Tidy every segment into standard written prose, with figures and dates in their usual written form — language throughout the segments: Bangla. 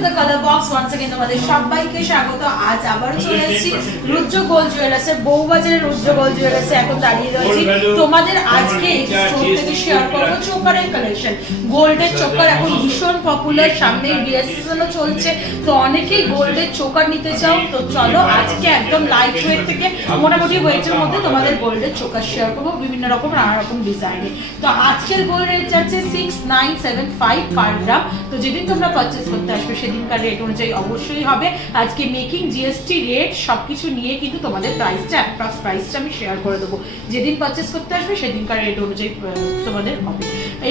Two the colour box once again তোমাদের সবাইকে স্বাগত। আজ আবারও চলে এসেছি রুদ্র গোল্ড জুয়েলার্সের বউবাজারের রুদ্র গোল্ড জুয়েলার্সে এখন দাঁড়িয়ে রয়েছি। তোমাদের আজকে এই স্টোর থেকে শেয়ার করব চোকারের কালেকশন। গোল্ডের চোকার এখন ভীষণ পপুলার, সামনে বিয়ের সিজনও চলছে, তো অনেকেই গোল্ডের চোকার নিতে চাও। তো চলো আজকে একদম লাইট ওয়েট থেকে মোটামুটি ওয়েটের মধ্যে তোমাদের গোল্ডের চোকার শেয়ার করবো বিভিন্ন রকম নানা রকম ডিজাইনে। তো আজকের গোল্ড রেট যাচ্ছে 6975 পার গ্রাম। তো যেদিন তোমরা পারচেজ করতে আসবে সেদিনকার রেট অনুযায়ী অবশ্যই হবে। আজকে মেকিং জিএসটি রেট সবকিছু নিয়ে কিন্তু তোমাদের প্রাইসটা অ্যাপ্রক্স প্রাইসটা আমি শেয়ার করে দেবো। যেদিন পারচেজ করতে আসবে সেদিনকার রেট অনুযায়ী তোমাদের হবে।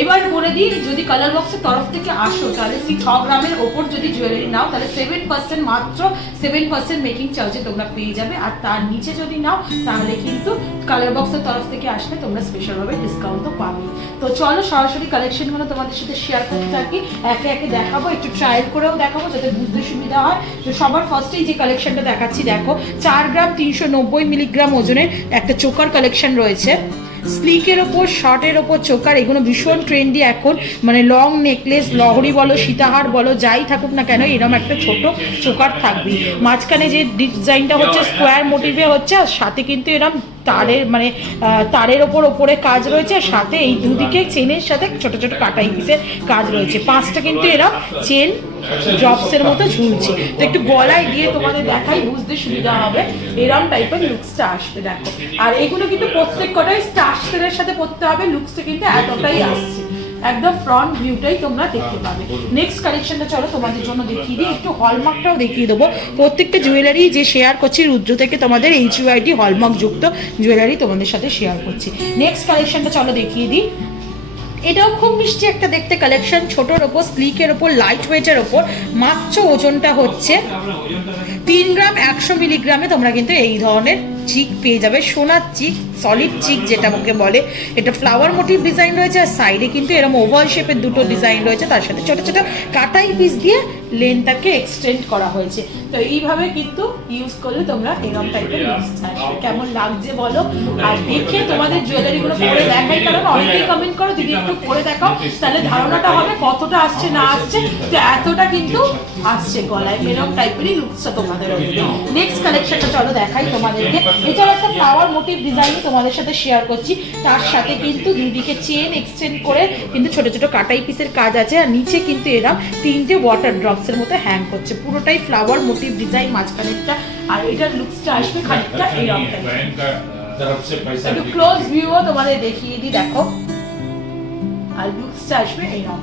এবার বলে দিই, যদি কালার বক্সের তরফ থেকে আসো তাহলে 6 গ্রামের ওপর যদি জুয়েলারি নাও তাহলে 7% মাত্র 7% মেকিং চার্জে তোমরা পেয়ে যাবে। আর তার নিচে যদি নাও তাহলে কিন্তু কালার বক্সের তরফ থেকে আসলে তোমরা স্পেশালভাবে ডিসকাউন্টও পাবে। তো চলো সরাসরি কালেকশনগুলো তোমাদের সাথে শেয়ার করতে থাকি, একে একে দেখাবো, একটু ট্রায়াল করেও দেখাবো যাতে বুঝতে সুবিধা হয়। তো সবার ফার্স্টেই যে কালেকশনটা দেখাচ্ছি দেখো, 4 গ্রাম 390 মিলিগ্রাম ওজনের একটা চোকার কালেকশন রয়েছে। স্লিকের ওপর শর্টের ওপর চোকার, এগুলো ভীষণ ট্রেন্ডি এখন, মানে লং নেকলেস লহরি বলো সীতাহার বলো যাই থাকুক না কেন এরকম একটা ছোট চোকার থাকবে। মাঝখানে যে ডিজাইনটা হচ্ছে স্কোয়ার মোটিভে হচ্ছে, আর সাথে কিন্তু এরকম তারের মানে তারের ওপরে কাজ রয়েছে, আর সাথে এই দুদিকে চেনের সাথে ছোট ছোট কাটাই পিসের কাজ রয়েছে। 5টা কিন্তু এরকম চেন ড্রপসের মতো ঝুলছে। তো একটু গলায় দিয়ে তোমাদের দেখাই, বুঝতে সুবিধা হবে। এরকম টাইপের লুকসটা আসবে দেখো। আর এগুলো কিন্তু প্রত্যেক কটাই স্টার্সের সাথে পড়তে হবে, লুকসটা কিন্তু এতটাই আসছে, একদম ফ্রন্ট ভিউটাই তোমরা দেখতে পাবে। নেক্সট কালেকশনটা চলো তোমাদের জন্য দেখিয়ে দিই, একটু হলমার্কটাও দেখিয়ে দেবো। প্রত্যেকটা জুয়েলারি যে শেয়ার করছি রুদ্র থেকে তোমাদের HUID হলমার্ক যুক্ত জুয়েলারি তোমাদের সাথে শেয়ার করছি। নেক্সট কালেকশনটা চলো দেখিয়ে দিই, এটাও খুব মিষ্টি একটা দেখতে কালেকশন। ছোটোর ওপর স্লিকের ওপর লাইট ওয়েটের ওপর, মাত্র ওজনটা হচ্ছে 3 গ্রাম 100 মিলিগ্রামে তোমরা কিন্তু এই ধরনের চিক পেয়ে যাবে, সোনার চিক, সলিড চিক যেটা আমাকে বলে। এটা ফ্লাওয়ার মোটিভ ডিজাইন রয়েছে, আর সাইডে কিন্তু এরকম ওভাল শেপের দুটো ডিজাইন রয়েছে, তার সাথে ছোট ছোট কাটাই পিস দিয়ে লেনটাকে এক্সটেন্ড করা হয়েছে। তো এইভাবে কিন্তু ইউজ করলে তোমরা এরকম টাইপের কেমন লাগছে বলো। আর দেখে তোমাদের জুয়েলারিগুলো পরে দেখাই, কারণ অনেকেই কমেন্ট করো দিদি একটু পরে দেখাও, তাহলে ধারণাটা হবে কতটা আসছে না আসছে। তো এতটা কিন্তু আসছে গলায়, এরকম টাইপেরই লুকসটা তোমাদের। নেক্সট কালেকশনটা চলো দেখাই তোমাদেরকে। এটাও একটা ফ্লাওয়ার মোটিভ ডিজাইন তোমাদের সাথে শেয়ার করছি, তার সাথে কিন্তু দুদিকে চেন এক্সটেন্ড করে কিন্তু ছোট ছোট কাটাই পিসের কাজ আছে, আর নিচে কিন্তু এরকম 3টে ওয়াটার ড্রপসের মতো হ্যাং করছে। পুরোটাই ফ্লাওয়ার মোটিভ ডিজাইন মাঝখানেরটা, আর এটার লুকসটা আসবে খানিকটা এরকম। একটু ক্লোজ ভিউও তোমাদের দেখিয়ে দিই দেখো, আর লুকসটা আসবে এরকম।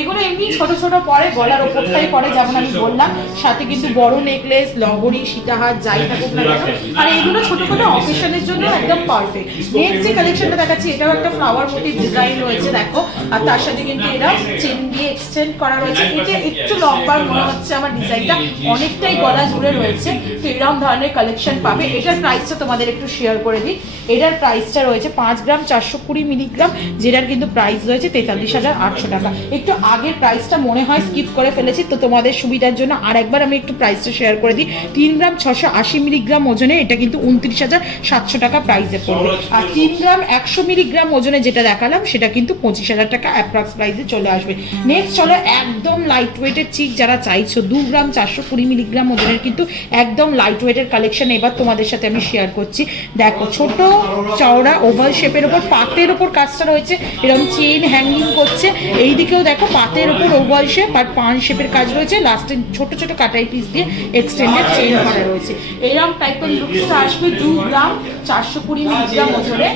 এগুলো এমনি ছোট ছোট পরে গলার ওপরটাই পরে, যেমন আমি বললাম, সাথে কিন্তু বড় নেকলেস লহরি সীতাহার যাই থাকুক না কেন, আর এগুলো ছোট ছোট অকেশনের জন্য একদম পারফেক্ট। নেক্সট যে কালেকশনটা দেখাচ্ছি এটাও একটা ফ্লাওয়ার মোটিভ ডিজাইন রয়েছে দেখো, আর তার সাথে কিন্তু এরা চেন দিয়ে এক্সটেন্ড করা রয়েছে। এটা একটু লম্বা মনে হচ্ছে আমার, ডিজাইনটা অনেকটাই গলা জুড়ে রয়েছে। তো এরকম ধরনের কালেকশন পাবে। এটার প্রাইসটা তোমাদের একটু শেয়ার করে দিই। এটার প্রাইসটা রয়েছে 5 গ্রাম 420 মিলিগ্রাম, যেটার কিন্তু প্রাইস রয়েছে 43,800 টাকা। একটু আগের প্রাইসটা মনে হয় স্কিপ করে ফেলেছি, তো তোমাদের সুবিধার জন্য আর একবার আমি একটু প্রাইসটা শেয়ার করে দিই। 3 গ্রাম 680 মিলিগ্রাম ওজনে এটা কিন্তু 29,700 টাকা প্রাইসে পড়বে। আর 3 গ্রাম 100 মিলিগ্রাম ওজনে যেটা দেখালাম সেটা কিন্তু 25,000 টাকা অ্যাপ্রক্স প্রাইসে চলে আসবে। নেক্সট চলো একদম লাইট ওয়েটের চিক যারা চাইছো, 2 গ্রাম 420 মিলিগ্রাম ওজনের কিন্তু একদম লাইট ওয়েটের কালেকশন এবার তোমাদের সাথে আমি শেয়ার করছি। দেখো ছোট চওড়া ওভাল শেপের ওপর পাতের ওপর কাজটা রয়েছে, এরকম চেন হ্যাঙ্গিং করছে। এই দিকেও দেখো পাতের ওপর ওভাল শেপ আর পান শেপের কাজ রয়েছে, লাস্টে ছোট ছোট কাটাই পিস দিয়ে এক্সটেন্ডেড চেন করা রয়েছে। এরকম টাইপের লুকসটা আসবে 2 গ্রাম 420 মিলিগ্রাম ওজনে।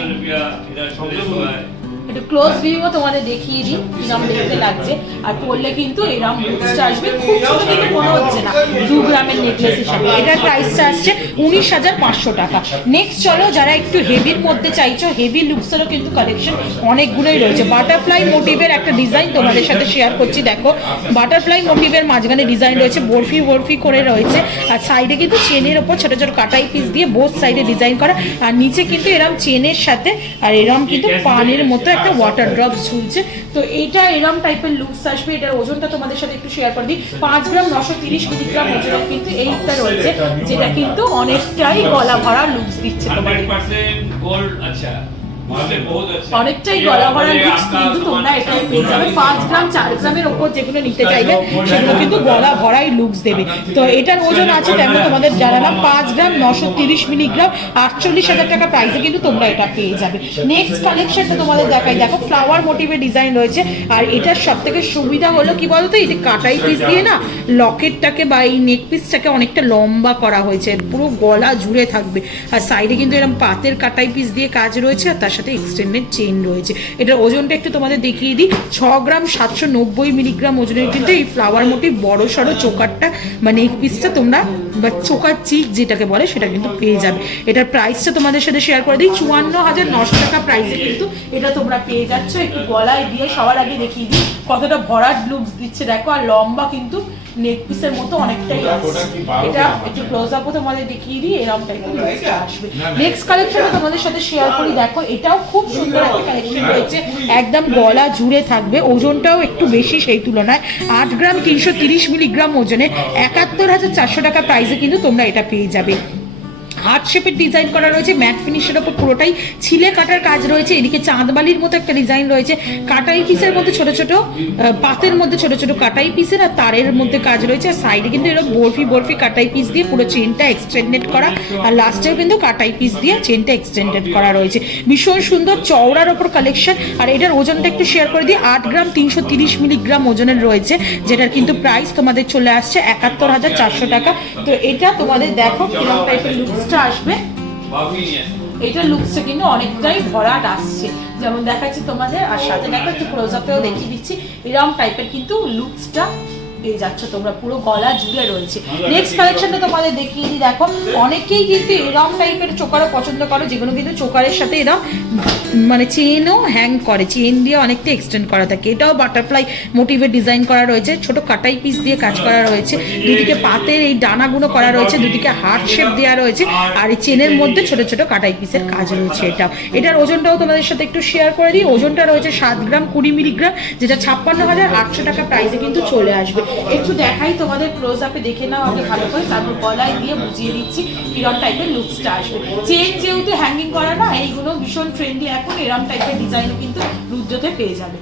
একটু ক্লোজ ভিউও তোমাদের দেখিয়ে দিই কিরকম দেখতে লাগছে, আর পরলে কিন্তু এরকম লুকসটা আসবে। খুব ছোট কিন্তু মনে হচ্ছে না 2 গ্রামের নেকলেস হিসাবে। এটার প্রাইসটা আসছে 19,500 টাকা। নেক্সট চলো যারা একটু হেভির মধ্যে চাইছো, হেভি লুকসেরও কিন্তু কালেকশন অনেকগুলোই রয়েছে। বাটারফ্লাই মোটিভের একটা ডিজাইন তোমাদের সাথে শেয়ার করছি দেখো, বাটারফ্লাই মোটিভের মাঝখানে ডিজাইন রয়েছে, বরফি করে রয়েছে, আর সাইডে কিন্তু চেনের ওপর ছোট ছোট কাটাই পিস দিয়ে বোথ সাইডে ডিজাইন করা, আর নিচে কিন্তু এরকম চেনের সাথে আর এরকম কিন্তু পানের মতো একটা ওয়াটার ড্রপস ঝুলছে। তো এইটা এরকম টাইপের লুকস আসবে। এটার ওজনটা তোমাদের সাথে একটু শেয়ার করে দিই, 5 গ্রাম 930 মিলিগ্রাম ওজনের কিন্তু এইটা রয়েছে, যেটা কিন্তু অনেকটাই গলা ভরা লুকস দিচ্ছে তোমাদের। অনেকটাই গলা ভরা লুকস কিন্তু তোমরা এটাই পেয়ে যাবে। 5 গ্রাম 4 গ্রামের ওপর যেগুলো নিতে চাইবে সেগুলো কিন্তু গলা ভরাই লুকস দেবে। তো এটার ওজন আছে তেমন তোমাদের জানালাম 5 গ্রাম 930 মিলিগ্রাম 48,000 টাকা প্রাইসে কিন্তু তোমরা এটা পেয়ে যাবে। নেক্সট কালেকশনটা তোমাদের দেখাই, দেখো ফ্লাওয়ার মোটিভের ডিজাইন রয়েছে। আর এটার সব থেকে সুবিধা হলো কি বলতো, এই যে কাটাই পিস দিয়ে না লকেটটাকে বা এই নেক পিসটাকে অনেকটা লম্বা করা হয়েছে, পুরো গলা জুড়ে থাকবে। আর সাইডে কিন্তু এরকম পাতের কাটাই পিস দিয়ে কাজ রয়েছে, আর তার সাথে এক্সটেন্ডেড চেইন রয়েছে। এটার ওজনটা একটু তোমাদের দেখিয়ে দিই, 6 গ্রাম 790 মিলিগ্রাম ওজনের কিন্তু এই ফ্লাওয়ার মোটিভ বড় সড়ো চোকারটা মানে এই পিসটা তোমরা বা চোকার চিক যেটাকে বলে সেটা কিন্তু পেয়ে যাবে। এটার প্রাইসটা তোমাদের সাথে শেয়ার করে দিই, 54,900 টাকা প্রাইসে কিন্তু এটা তোমরা পেয়ে যাচ্ছ। একটু গলায় দিয়ে সবার আগে দেখিয়ে দিই কতটা ভরাট লুকস দিচ্ছে দেখো, আর লম্বা কিন্তু নেক পিসের মতো অনেকটাই আসছে। এটা একটু ক্লোজ আপও তোমাদের দেখিয়ে দিই, এরকম টাইপের লুকসটা আসবে। নেক্সট কালেকশনটা তোমাদের সাথে শেয়ার করি, দেখো এটাও খুব সুন্দর একটা কালেকশন রয়েছে, একদম গলা জুড়ে থাকবে, ওজনটাও একটু বেশি সেই তুলনায়, 8 গ্রাম 330 মিলিগ্রাম ওজনে 71,400 টাকা প্রাইসে কিন্তু তোমরা এটা পেয়ে যাবে। হার্ট শেপের ডিজাইন করা রয়েছে, ম্যাট ফিনিশের ওপর পুরোটাই ছিলে কাটার কাজ রয়েছে। এদিকে চাঁদবালির মতো একটা ডিজাইন রয়েছে, কাটাই পিসের মধ্যে ছোট ছোট পাতের মধ্যে ছোট ছোট কাটাই পিসের, আর তারের মধ্যে কাজ রয়েছে। আর সাইডে কিন্তু এরকম বরফি কাটাই পিস দিয়ে পুরো চেনটা এক্সটেন্ডেড করা, আর লাস্টেও কিন্তু কাটাই পিস দিয়ে চেনটা এক্সটেন্ডেড করা রয়েছে। ভীষণ সুন্দর চওড়ার ওপর কালেকশন। আর এটার ওজনটা একটু শেয়ার করে দিই, 8 গ্রাম 330 মিলিগ্রাম ওজনের রয়েছে, যেটার কিন্তু প্রাইস তোমাদের চলে আসছে 71,400 টাকা। তো এটা তোমাদের দেখো কিরকম টাইপের লুকসটা আসবে। এটা লুকসটা কিন্তু অনেকটাই ভরাট আসছে, যেমন দেখাচ্ছি তোমাদের, আর সাথে দেখো একটু ক্লোজ আপেও দেখিয়ে দিচ্ছি, এরকম টাইপের কিন্তু লুকসটা পেয়ে যাচ্ছ তোমরা, পুরো গলা জুড়ে রয়েছে। নেক্সট কালেকশনটা তোমাদের দেখিয়ে দিই, দেখো অনেকেই কিন্তু এরকম টাইপের চোকারও পছন্দ করো, যেগুলো কিন্তু চোকারের সাথে এরকম মানে চেনও হ্যাং করে, চেন দিয়ে অনেকটা এক্সটেন্ড করা থাকে। এটাও বাটারফ্লাই মোটিভের ডিজাইন করা রয়েছে, ছোট কাটাই পিস দিয়ে কাজ করা রয়েছে, দুদিকে পাতের এই ডানাগুলো করা রয়েছে, দুদিকে হার্ট শেপ দেওয়া রয়েছে, আর এই চেনের মধ্যে ছোট ছোট কাটাই পিসের কাজ রয়েছে। এটার ওজনটাও তোমাদের সাথে একটু শেয়ার করে দিই, ওজনটা রয়েছে 7 গ্রাম 20 মিলিগ্রাম, যেটা 56,800 টাকা প্রাইসে কিন্তু চলে আসবে। একটু দেখাই তোমাদের ক্লোজ আপে দেখে নাও আমি ভালো করে, তারপর গলায় দিয়ে বুঝিয়ে দিচ্ছি কিরকম টাইপের লুকসটা আসবে। চেন যেহেতু হ্যাঙ্গিং করা না, এইগুলো ভীষণ ট্রেন্ডি এখন, এরকম টাইপের ডিজাইনও কিন্তু রুদ্রতে পেয়ে যাবে।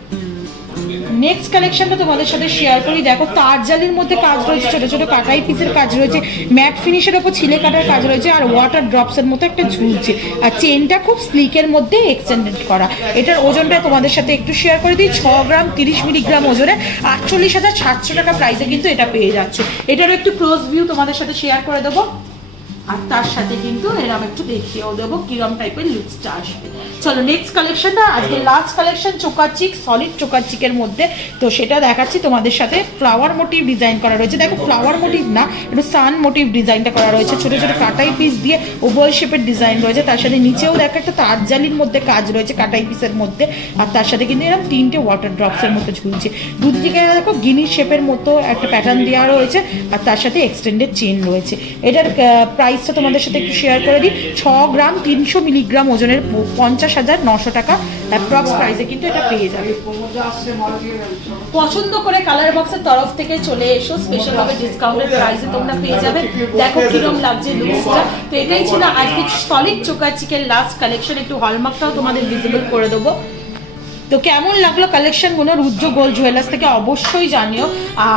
নেক্সট কালেকশনটা তোমাদের সাথে শেয়ার করি, দেখো তার জালির মধ্যে কাজ রয়েছে, ছোট ছোট কাটাই পিসের কাজ রয়েছে, ম্যাট ফিনিশের ওপর ছিলে কাটার কাজ রয়েছে, আর ওয়াটার ড্রপসের মতো একটা ঝুলছে, আর চেনটা খুব স্লিকের মধ্যে এক্সটেন্ডেড করা। এটার ওজনটা তোমাদের সাথে একটু শেয়ার করে দিই, 6 গ্রাম 30 মিলিগ্রাম ওজনে 48,700 টাকা প্রাইসে কিন্তু এটা পেয়ে যাচ্ছে। এটারও একটু ক্লোজ ভিউ তোমাদের সাথে শেয়ার করে দেবো, আর তার সাথে কিন্তু এরকম একটু দেখিয়েও দেবো কিরম টাইপের লুকসটা আসবে। চলো নেক্সট কালেকশনটা, আজকে লাস্ট কালেকশন চোকার চিক, সলিড চোকার চিকের মধ্যে। তো সেটা দেখাচ্ছি তোমাদের সাথে, ফ্লাওয়ার মোটিভ ডিজাইন করা রয়েছে, দেখো ফ্লাওয়ার মোটিভ না, একটু সান মোটিভ ডিজাইনটা করা রয়েছে, ছোট ছোট কাটাই পিস দিয়ে ওভাল শেপের ডিজাইন রয়েছে, তার সাথে নিচেও দেখো একটা তার জালির মধ্যে কাজ রয়েছে কাটাই পিসের মধ্যে, আর তার সাথে কিন্তু এরকম 3টে ওয়াটার ড্রপসের মতো ঝুলছে, দুদিকে দেখো গিনির শেপের মতো একটা প্যাটার্ন দেওয়া রয়েছে, আর তার সাথে এক্সটেন্ডেড চেন রয়েছে। এটার প্রাইসটা তোমাদের সাথে একটু শেয়ার করে দিই, 6 গ্রাম 300 মিলিগ্রাম ওজনের 50,900 টাকা অ্যাপ্রক্স প্রাইসে কিন্তু এটা পেয়ে যাবে। পছন্দ করে কালার বক্সের তরফ থেকে চলে এসো, স্পেশাল ভাবে ডিসকাউন্টেড প্রাইসে তোমরা পেয়ে যাবে। দেখো কিরম লাগছে লুকসটা। তো এটাই ছিল আজকে solid choker chicken last collection, একটু হলমার্কটাও তোমাদের ভিজিবল করে দেবো। তো কেমন লাগলো কালেকশনগুলো রুদ্র গোল্ড জুয়েলার্স থেকে অবশ্যই জানিও,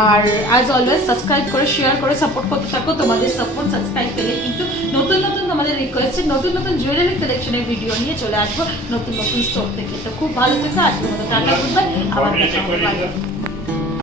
আর অ্যাজ অলওয়েজ সাবস্ক্রাইব করে শেয়ার করে সাপোর্ট করতে থাকো। তোমাদের সাপোর্ট সাবস্ক্রাইব পেলে কিন্তু নতুন নতুন তোমাদের রিকোয়েস্টে নতুন নতুন জুয়েলারি কালেকশনের ভিডিও নিয়ে চলে আসবো নতুন নতুন স্টোর থেকে। তো খুব ভালো থেকো, আজকের মতো টাটা, গুড বাই, আবার দেখা হবে।